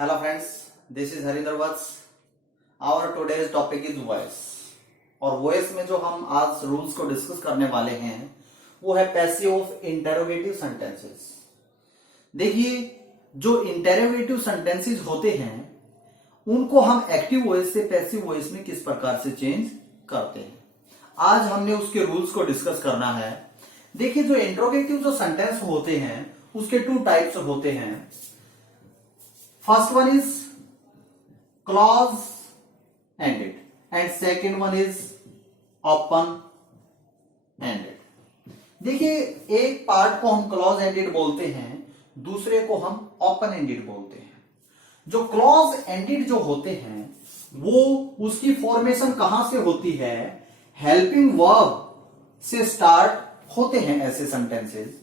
Hello friends, this is Harinder Vats. Our today's topic is voice. और voice में जो हम आज रूल्स को डिस्कस करने वाले हैं वो है पैसिव ऑफ इंटेरोगेटिव सेंटेंसेस। देखिए, जो इंटेरोगेटिव सेंटेंसेस होते हैं उनको हम एक्टिव वॉइस से पैसिव वॉइस में किस प्रकार से चेंज करते हैं, आज हमने उसके रूल्स को डिस्कस करना है। देखिए, जो इंटेरोगेटिव जो सेंटेंस होते हैं उसके टू टाइप्स होते हैं। First one is clause ended and second one is open ended. देखिए, एक पार्ट को हम क्लॉज एंडेड बोलते हैं, दूसरे को हम ओपन एंडेड बोलते हैं। जो क्लॉज एंडेड जो होते हैं वो उसकी फॉर्मेशन कहां से होती है, हेल्पिंग वर्ब से स्टार्ट होते हैं ऐसे सेंटेंसेस।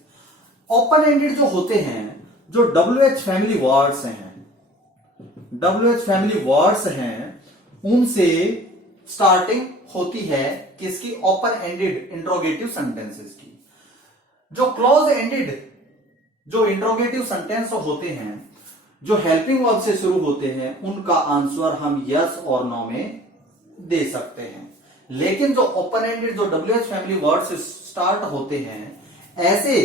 ओपन एंडेड जो होते हैं, जो WH फैमिली वर्ड्स हैं, WH फैमिली वर्ड्स हैं, उनसे स्टार्टिंग होती है किसकी, ओपन एंडेड इंट्रोगेटिव सेंटेंसेस की। जो क्लोज एंडेड जो इंट्रोगेटिव सेंटेंस होते हैं, जो हेल्पिंग वर्ब से शुरू होते हैं, उनका आंसर हम यस और नो में दे सकते हैं। लेकिन जो ओपन एंडेड जो WH फैमिली वर्ड से स्टार्ट होते हैं, ऐसे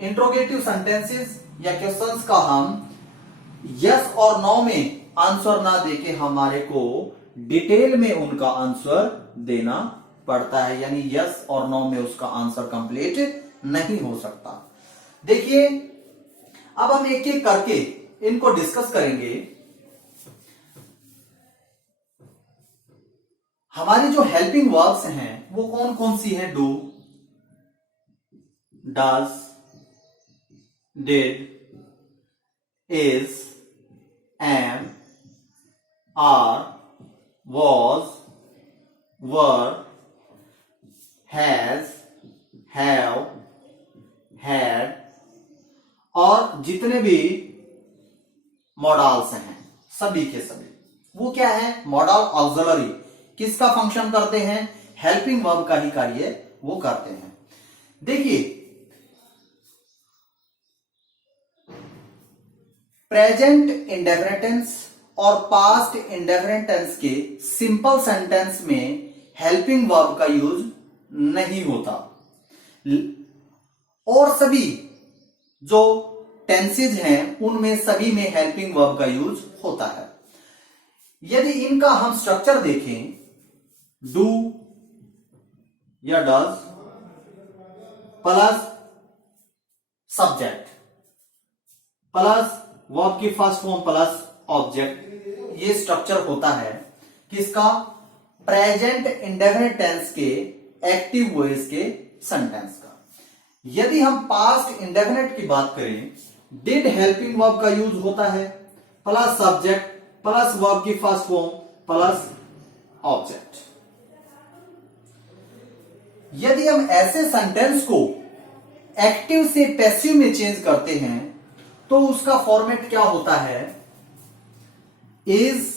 इंट्रोगेटिव सेंटेंसेस या क्वेश्चंस का हम यस और नो में आंसर ना देके हमारे को डिटेल में उनका आंसर देना पड़ता है, यानी यस और नो में उसका आंसर कंप्लीट नहीं हो सकता। देखिए, अब हम एक एक करके इनको डिस्कस करेंगे। हमारी जो हेल्पिंग वर्ब्स हैं वो कौन कौन सी हैं, do, does, did, is, am, are, was, were, has, have, had, और जितने भी मॉडल्स हैं सभी के सभी वो क्या है, मॉडल ऑक्सिलरी। किसका फंक्शन करते हैं, हेल्पिंग वर्ब का ही कार्य वो करते हैं। देखिए, प्रेजेंट इंडेफिनिट टेंस और पास्ट इंडेफिनिट टेंस के सिंपल सेंटेंस में हेल्पिंग वर्ब का यूज नहीं होता, और सभी जो टेंसेज हैं उनमें सभी में हेल्पिंग वर्ब का यूज होता है। यदि इनका हम स्ट्रक्चर देखें, डू या does plus subject plus verb की फर्स्ट फॉर्म प्लस ऑब्जेक्ट, ये स्ट्रक्चर होता है किसका, प्रेजेंट इंडेफिनिट टेंस के एक्टिव वॉइस के सेंटेंस का। यदि हम पास्ट इंडेफिनिट की बात करें, डिड हेल्पिंग वर्ब का यूज होता है, प्लस सब्जेक्ट प्लस वर्ब की फर्स्ट फॉर्म प्लस ऑब्जेक्ट। यदि हम ऐसे सेंटेंस को एक्टिव से पैसिव में चेंज करते हैं तो उसका फॉर्मेट क्या होता है, is,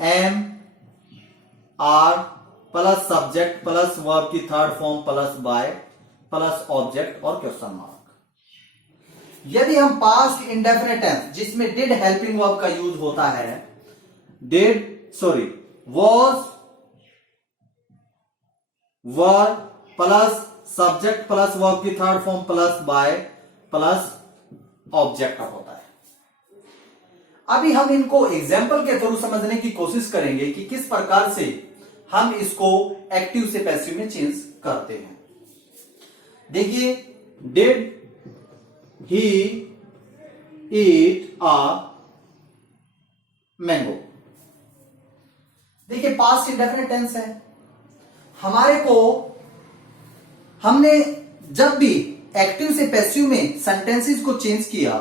am, are plus subject plus verb की third form plus bye plus object और क्वेश्चन मार्क। यदि हम पास्ट इंडेफिनिट टेंस जिसमें डिड हेल्पिंग वर्ब का यूज होता है, was, were plus subject plus verb की third form plus bye plus object होता है। अभी हम इनको एग्जाम्पल के थ्रू समझने की कोशिश करेंगे कि किस प्रकार से हम इसको एक्टिव से पैसिव में चेंज करते हैं। देखिए, did he eat a mango. देखिए, पास्ट इंडेफिनिट टेंस है। हमारे को हमने जब भी एक्टिव से पैसिव में सेंटेंसेस को चेंज किया,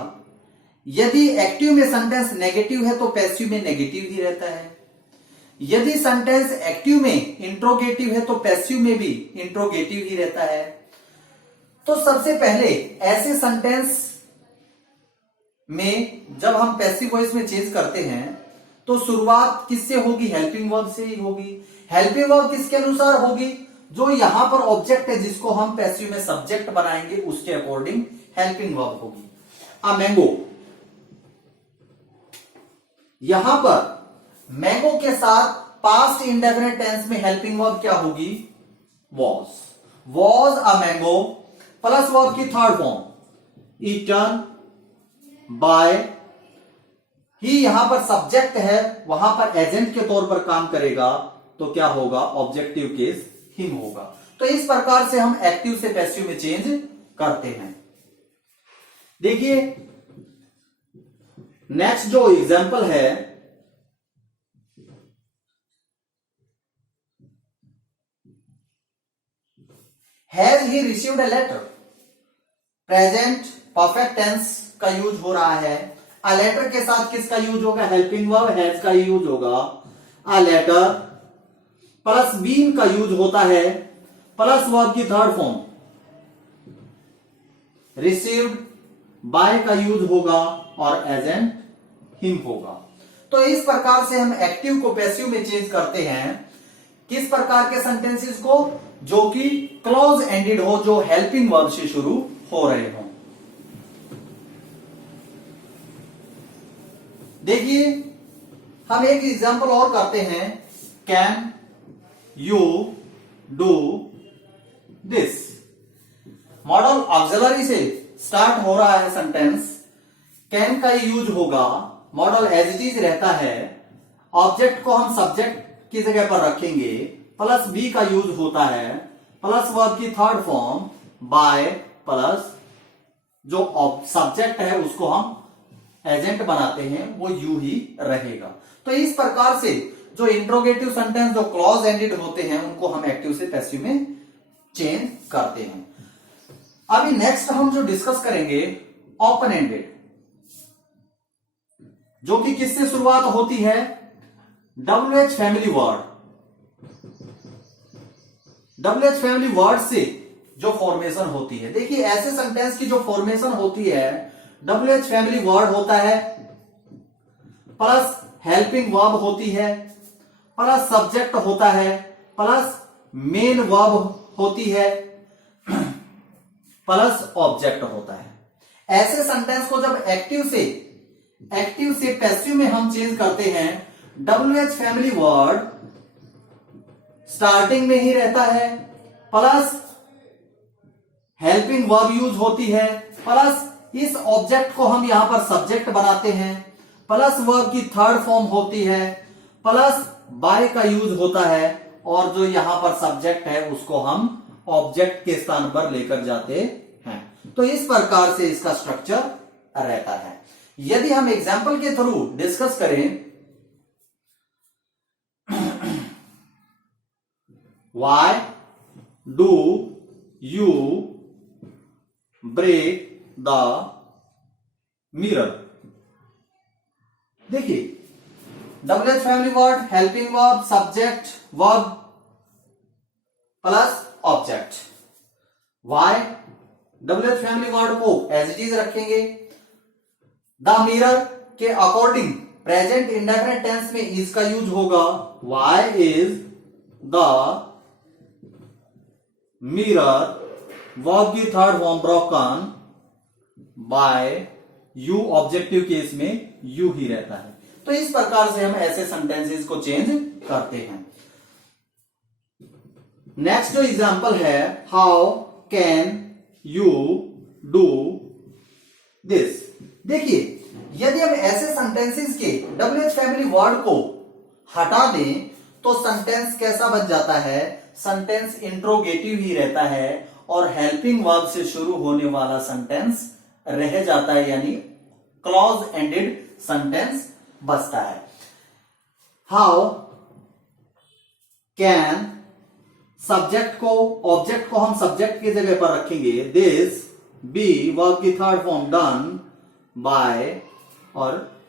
यदि एक्टिव में सेंटेंस नेगेटिव है तो पैसिव में नेगेटिव ही रहता है। यदि सेंटेंस एक्टिव में इंट्रोगेटिव है तो पैसिव में भी इंट्रोगेटिव ही रहता है। तो सबसे पहले ऐसे सेंटेंस में जब हम पैसिव वॉइस में चेंज करते हैं तो शुरुआत किससे होगी, हेल्पिंग वर्ब से ही होगी। हेल्पिंग वर्ब किसके अनुसार होगी, जो यहां पर ऑब्जेक्ट है जिसको हम पैसिव में सब्जेक्ट बनाएंगे उसके अकॉर्डिंग हेल्पिंग वर्ब होगी। अ मैंगो, यहां पर मैंगो के साथ पास्ट इंडेफिनिट टेंस में हेल्पिंग वर्ब क्या होगी? Was a mango plus verb की थर्ड फॉर्म ईटन बाय। ही यहां पर सब्जेक्ट है, वहां पर एजेंट के तौर पर काम करेगा, तो क्या होगा? ऑब्जेक्टिव केस हिम होगा। तो इस प्रकार से हम एक्टिव से पैसिव में चेंज करते हैं। देखिए नेक्स्ट जो एग्जांपल है, has he received a letter. Present perfect tense का यूज हो रहा है। अ लेटर के साथ किसका यूज होगा? हेल्पिंग वर्ब हैज का यूज होगा। अ लेटर प्लस बीन का यूज होता है, प्लस वर्ब की थर्ड फॉर्म रिसीव्ड बाय का यूज होगा और एजेंट हिम होगा। तो इस प्रकार से हम एक्टिव को पैसिव में चेंज करते हैं। किस प्रकार के सेंटेंसेस को? जो कि क्लोज एंडेड हो, जो हेल्पिंग वर्ब से शुरू हो रहे हो। देखिए हम एक एग्जांपल और करते हैं। Can you do this. Model auxiliary से स्टार्ट हो रहा है सेंटेंस। कैन का यूज होगा, मॉडल एज इट इज रहता है। ऑब्जेक्ट को हम सब्जेक्ट की जगह पर रखेंगे, प्लस बी का यूज होता है, प्लस वर्ब की थर्ड फॉर्म बाय, प्लस जो सब्जेक्ट है उसको हम एजेंट बनाते हैं, वो यू ही रहेगा। तो इस प्रकार से जो इंट्रोगेटिव सेंटेंस जो क्लॉज एंडेड होते हैं उनको हम एक्टिव से पैसिव में चेंज करते हैं। अभी नेक्स्ट हम जो डिस्कस करेंगे ओपन एंडेड, जो कि किससे शुरुआत होती है? WH family word. WH family word से जो फॉर्मेशन होती है, देखिए ऐसे सेंटेंस की जो फॉर्मेशन होती है, WH फैमिली वर्ड होता है, प्लस हेल्पिंग वर्ब होती है, प्लस सब्जेक्ट होता है, प्लस मेन वर्ब होती है, प्लस ऑब्जेक्ट होता है। ऐसे सेंटेंस को जब एक्टिव से पैसिव में हम चेंज करते हैं, WH फैमिली वर्ड स्टार्टिंग में ही रहता है, प्लस हेल्पिंग वर्ब यूज होती है, प्लस इस ऑब्जेक्ट को हम यहां पर सब्जेक्ट बनाते हैं, प्लस वर्ब की थर्ड फॉर्म होती है, प्लस बाय का यूज होता है, और जो यहां पर सब्जेक्ट है उसको हम ऑब्जेक्ट के स्थान पर लेकर जाते हैं। तो इस प्रकार से इसका स्ट्रक्चर रहता है। यदि हम एग्जाम्पल के थ्रू डिस्कस करें, Why do you break the mirror? देखिए WH family word, helping verb, subject, verb plus object. Why WH family word को एज इट इज रखेंगे। द मिरर के अकॉर्डिंग प्रेजेंट इंडेफिनिट टेंस में is का use होगा। Why is the mirror, verb की third form broken by you, objective case में you ही रहता है। तो इस प्रकार से हम ऐसे सेंटेंसेस को चेंज करते हैं। नेक्स्ट जो एग्जांपल है, how can you do this. देखिए यदि हम ऐसे सेंटेंसेस के WH फैमिली वर्ड को हटा दें तो सेंटेंस कैसा बन जाता है? सेंटेंस इंट्रोगेटिव ही रहता है और हेल्पिंग वर्ब से शुरू होने वाला सेंटेंस रह जाता है, यानी क्लॉज एंडेड सेंटेंस बचता है। हाउ कैन, सब्जेक्ट को, ऑब्जेक्ट को हम सब्जेक्ट की जगह पर रखेंगे, दिस बी, वर्ब की थर्ड फॉर्म डन बाय और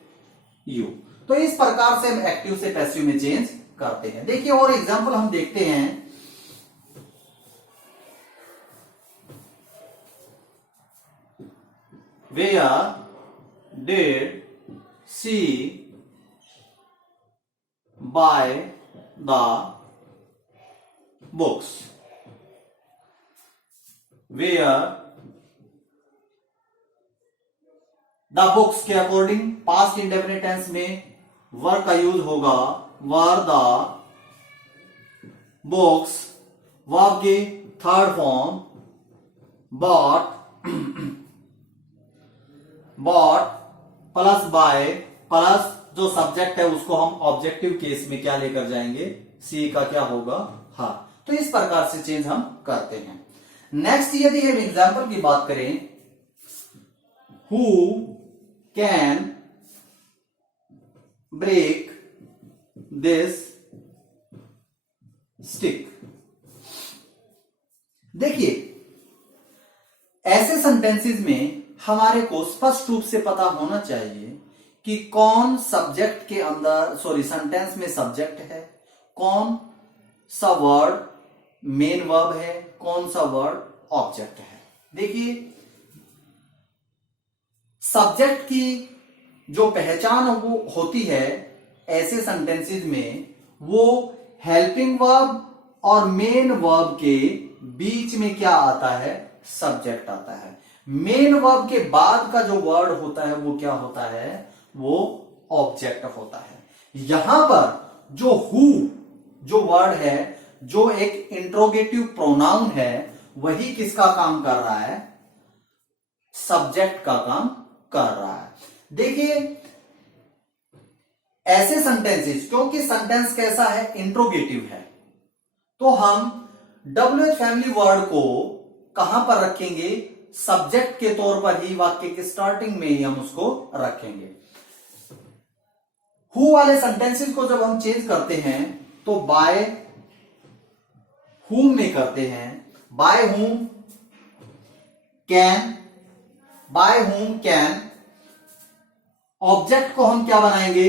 यू। तो इस प्रकार से हम एक्टिव से पैसिव में चेंज करते हैं। देखिए और एग्जांपल हम देखते हैं। Where did she buy the books? Where the books के अकॉर्डिंग पास्ट इंडेफिनिट टेंस में वर का यूज होगा वर द बुक्स, वर्ब की third form bought, bought plus bye plus जो सब्जेक्ट है उसको हम ऑब्जेक्टिव केस में क्या लेकर जाएंगे, सी का क्या होगा, हाँ। तो इस प्रकार से चेंज हम करते हैं। नेक्स्ट यदि हम एग्जाम्पल की बात करें, who can break this stick. देखिए ऐसे सेंटेंसेस में हमारे को स्पष्ट रूप से पता होना चाहिए कि कौन सब्जेक्ट के अंदर, सॉरी सेंटेंस में सब्जेक्ट है, कौन सा वर्ड मेन वर्ब है, कौन सा वर्ड ऑब्जेक्ट है। देखिए सब्जेक्ट की जो पहचान वो होती है ऐसे सेंटेंसेस में, वो हेल्पिंग वर्ब और मेन वर्ब के बीच में क्या आता है, सब्जेक्ट आता है। मेन वर्ब के बाद का जो वर्ड होता है वो क्या होता है, वो ऑब्जेक्ट होता है। यहां पर जो हु जो वर्ड है, जो एक इंट्रोगेटिव प्रोनाउन है, वही किसका काम कर रहा है, सब्जेक्ट का काम कर रहा है। देखिए ऐसे सेंटेंसेस, क्योंकि सेंटेंस कैसा है, इंट्रोगेटिव है, तो हम WH फैमिली वर्ड को कहां पर रखेंगे, सब्जेक्ट के तौर पर ही वाक्य के स्टार्टिंग में ही हम उसको रखेंगे। हु वाले सेंटेंसेस को जब हम चेंज करते हैं तो बाय हुम में करते हैं, by whom can, by whom can, object को हम क्या बनाएंगे,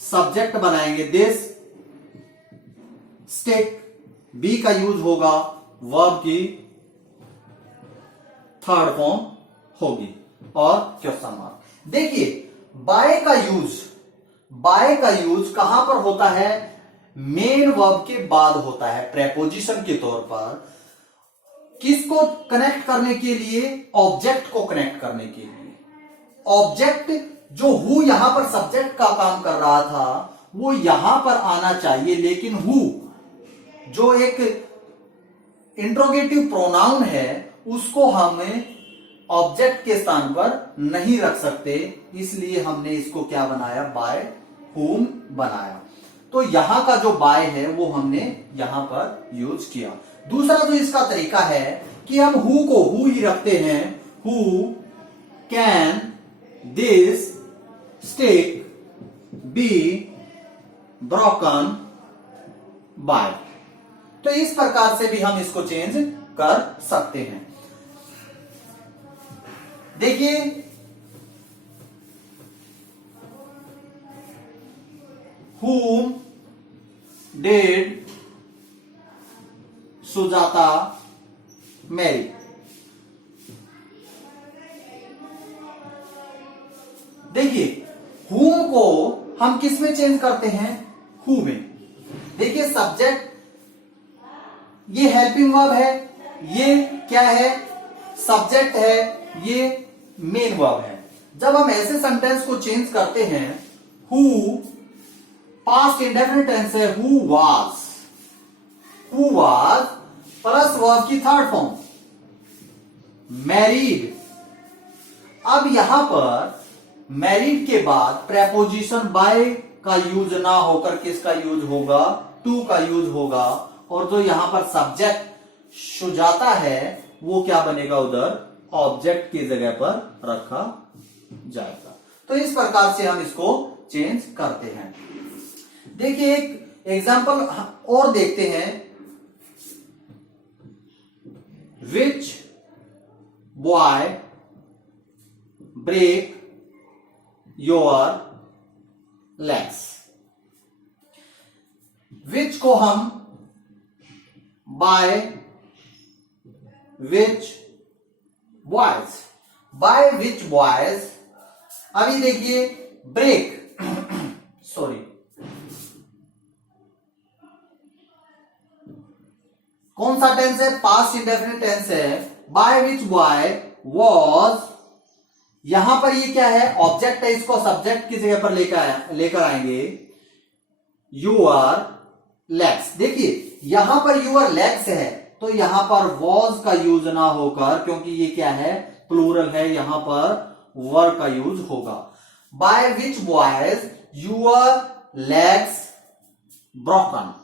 सब्जेक्ट बनाएंगे, दिस स्टिक, बी का यूज होगा वर्ब की थर्ड फॉर्म होगी और क्वेश्चन मार्क। देखिए बाय का यूज कहां पर होता है, मेन वर्ब के बाद होता है, प्रेपोजिशन के तौर पर। किसको कनेक्ट करने के लिए, ऑब्जेक्ट को कनेक्ट करने के लिए। ऑब्जेक्ट जो हु यहां पर सब्जेक्ट का काम कर रहा था वो यहां पर आना चाहिए, लेकिन हु जो एक इंट्रोगेटिव प्रोनाउन है उसको हम ऑब्जेक्ट के स्थान पर नहीं रख सकते, इसलिए हमने इसको क्या बनाया, बाय हुम बनाया। तो यहां का जो बाय है वो हमने यहां पर यूज किया। दूसरा जो इसका तरीका है कि हम हु को हु ही रखते हैं, who can this stick be broken by. तो इस प्रकार से भी हम इसको चेंज कर सकते हैं। देखिए whom did सुजाता मैरी। देखिए whom को हम किस में चेंज करते हैं, who में। देखिए सब्जेक्ट ये हेल्पिंग वर्ब है, ये क्या है, सब्जेक्ट है, ये मेन वर्ब है। जब हम ऐसे सेंटेंस को चेंज करते हैं, हु पास्ट इंडेफिनिट टेंस है, हु वाज प्लस वर्ब की थर्ड फॉर्म मैरिड। अब यहां पर मैरिड के बाद प्रेपोजिशन बाय का यूज ना होकर किसका यूज होगा, टू का यूज होगा, और जो यहां पर सब्जेक्ट सुजाता है वो क्या बनेगा, उधर ऑब्जेक्ट की जगह पर रखा जाएगा। तो इस प्रकार से हम इसको चेंज करते हैं। देखिए एक एग्जांपल और देखते हैं, विच बॉय ब्रेक योर लेग्स। विच को हम bye which boys, bye which boys. अभी देखिए ब्रेक सॉरी कौन सा टेंस है, पास्ट इंडेफिनिट टेंस है। बाय विच बॉय वॉज यहां पर ये क्या है, ऑब्जेक्ट है, इसको सब्जेक्ट की जगह पर लेकर आएंगे यूर लेग्स। देखिए यहां पर यूर लेग्स है तो यहां पर वॉज का यूज ना होकर, क्योंकि ये क्या है, प्लूरल है, यहां पर वर का यूज होगा। By which boys your legs broken.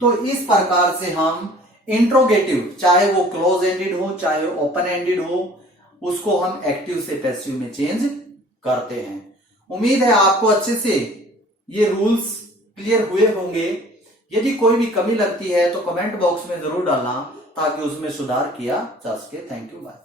तो इस प्रकार से हम इंट्रोगेटिव, चाहे वो क्लोज एंडेड हो चाहे ओपन एंडेड हो, उसको हम एक्टिव से पैसिव में चेंज करते हैं। उम्मीद है आपको अच्छे से ये रूल्स क्लियर हुए होंगे। यदि कोई भी कमी लगती है तो कमेंट बॉक्स में जरूर डालना ताकि उसमें सुधार किया जा सके। Thank you, bye.